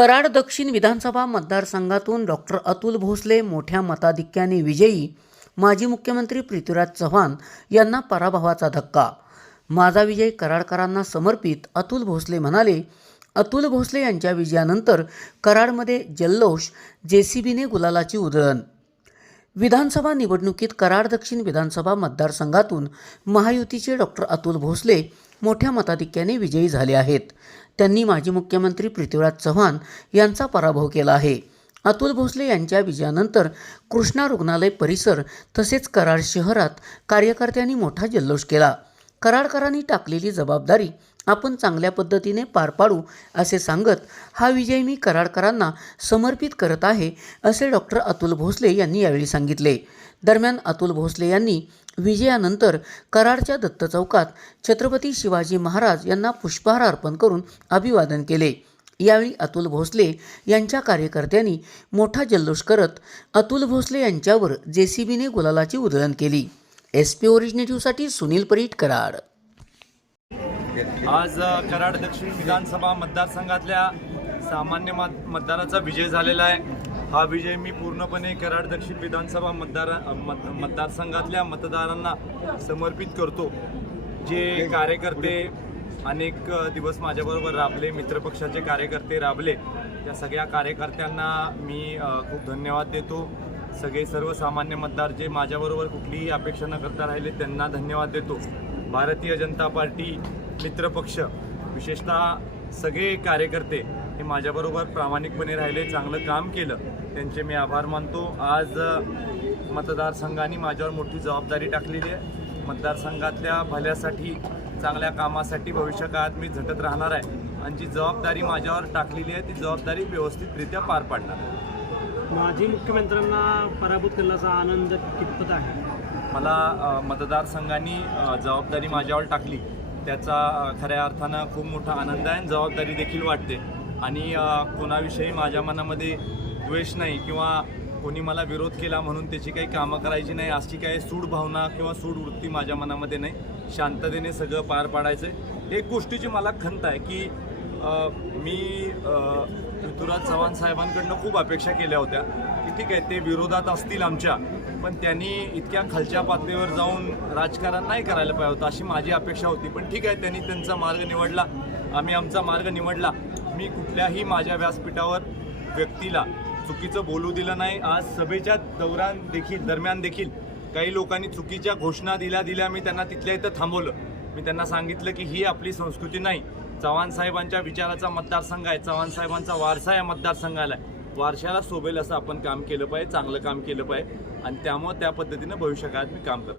कराड दक्षिण विधानसभा मतदारसंघातून डॉक्टर अतुल भोसले मोठ्या मताधिक्याने विजयी माजी मुख्यमंत्री पृथ्वीराज चव्हाण यांना पराभवाचा धक्का. माझा विजय कराडकरांना समर्पित अतुल भोसले म्हणाले अतुल भोसले यांच्या विजयानंतर कराडमध्ये जल्लोष जेसीबीने गुलालाची उधळण. विधानसभा निवडणुकीत कराड दक्षिण विधानसभा मतदारसंघातून महायुतीचे डॉक्टर अतुल भोसले मोठ्या मताधिक्याने विजयी झाले आहेत. त्यांनी माजी मुख्यमंत्री पृथ्वीराज चव्हाण यांचा पराभव केला आहे. अतुल भोसले यांच्या विजयानंतर कृष्णा रुग्णालय परिसर तसेच कराड शहरात कार्यकर्त्यांनी मोठा जल्लोष केला. कराडकरांनी टाकलेली जबाबदारी आपण चांगल्या पद्धतीने पार पाडू असे सांगत हा विजय मी कराडकरांना समर्पित करत आहे असे डॉक्टर अतुल भोसले यांनी यावेळी सांगितले. दरम्यान अतुल भोसले यांनी विजयानंतर कराडच्या दत्त चौकात छत्रपती शिवाजी महाराज यांना पुष्पहार अर्पण करून अभिवादन केले. यावेळी अतुल भोसले यांच्या कार्यकर्त्यांनी मोठा जल्लोष करत अतुल भोसले यांच्यावर जे सी बीने गुलालाची उधळण केली. एस पी ओरिजिनेटिव्हसाठी सुनील परीट कराड. आज कराड दक्षिण विधानसभा मतदारसंघातल्या सामान्य मत मतदाराचा विजय झालेला आहे. हा विजय मी पूर्णपणे कराड दक्षिण विधानसभा मतदार मत मतदारसंघातल्या मतदारांना समर्पित करतो. जे कार्यकर्ते अनेक दिवस माझ्याबरोबर राबले मित्रपक्षाचे कार्यकर्ते राबले त्या सगळ्या कार्यकर्त्यांना मी खूप धन्यवाद देतो. सगळे सर्वसामान्य मतदार जे माझ्याबरोबर कुठलीही अपेक्षा न करता राहिले त्यांना धन्यवाद देतो. भारतीय जनता पार्टी मित्रपक्ष विशेषतः सगळे कार्यकर्ते हे माझ्याबरोबर प्रामाणिकपणे राहिले चांगलं काम केलं. त्यांचे मी आभार मानतो. आज मतदारसंघाने माझ्यावर मोठी जबाबदारी टाकलेली आहे. मतदारसंघातल्या भल्यासाठी चांगल्या कामासाठी भविष्यकाळात मी झटत राहणार आहे. आणि जी जबाबदारी माझ्यावर टाकलेली आहे ती जबाबदारी व्यवस्थितरित्या पार पाडणार आहे. माजी मुख्यमंत्र्यांना पराभूत केल्याचा आनंद कितपत आहे? मला मतदारसंघांनी मतदारसंघाने जबाबदारी माझ्यावर टाकली. त्याचा खऱ्या अर्थानं खूप मोठा आनंद आहे आणि जबाबदारी देखील वाटते आणि कोणाविषयी माझ्या मनामध्ये द्वेष नाही किंवा कोणी मला विरोध केला म्हणून त्याची काही कामं करायची नाही अशी काही सूड भावना किंवा सूड वृत्ती माझ्या मनामध्ये नाही. शांततेने सगळं पार पाडायचं आहे एक गोष्टीची मला खंत आहे की मी ऋतुराज चव्हाण साहेबांकडनं खूप अपेक्षा केल्या होत्या की ठीक आहे ते विरोधात असतील आमच्या पण त्यांनी इतक्या खालच्या पातळीवर जाऊन राजकारण नाही करायला पाहिजे होतं अशी माझी अपेक्षा होती. पण ठीक आहे त्यांनी त्यांचा मार्ग निवडला आम्ही आमचा मार्ग निवडला. मी कुठल्याही माझ्या व्यासपीठावर व्यक्तीला चुकीचं बोलू दिलं नाही. आज सभेच्या दौरान देखील दरम्यान देखील काही लोकांनी चुकीच्या घोषणा दिल्या दिल्या मी त्यांना तिथल्या इथं थांबवलं. मी त्यांना सांगितलं की ही आपली संस्कृती नाही. चव्हाण साहेबांच्या विचाराचा मतदारसंघ आहे. चव्हाण साहेबांचा वारसा या मतदारसंघाला आहे. वारशाला शोभेल असं आपण काम केलं पाहिजे चांगलं काम केलं पाहिजे. आणि त्यामुळे त्या पद्धतीनं भविष्यकाळात मी काम करतो.